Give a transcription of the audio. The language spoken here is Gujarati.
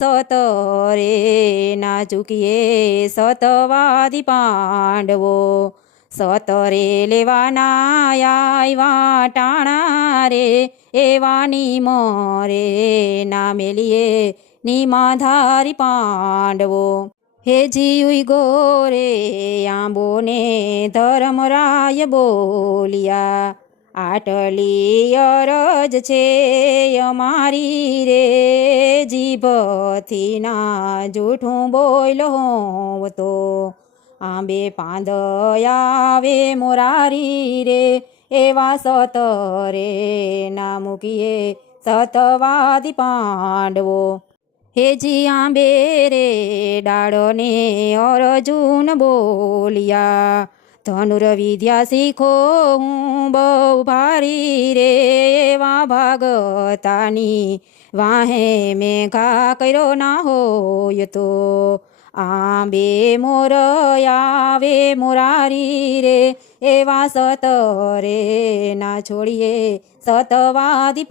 સતરે ના ચૂકીએ સતવાદી પાંડવો સતરે લેવાના આવ્યા ટાણા રે એવાની મોરે ના મેલીએ નિમાધારી પાંડવો હે જીવી ગોરે આંબોને ધર્મરાય બોલ્યા આટલી અરજ છે અમારી રે જીભથી ના જૂઠું બોલો તો આંબે પાંદ આવે મોરારી રે એવા સતરે ના મૂકીએ સતવાદી પાંડવો હેજી આંબે રે ડાળને અર્જુન બોલ્યા ધનુર્વિદ્યા શીખો હું બહુ ભારી રે એવા ભાગતાની વાહે મેઘા કર્યો ના હોય તો આંબે મોર આવે મોરારી રે એવા સતરે ના છોડીએ સતવાદી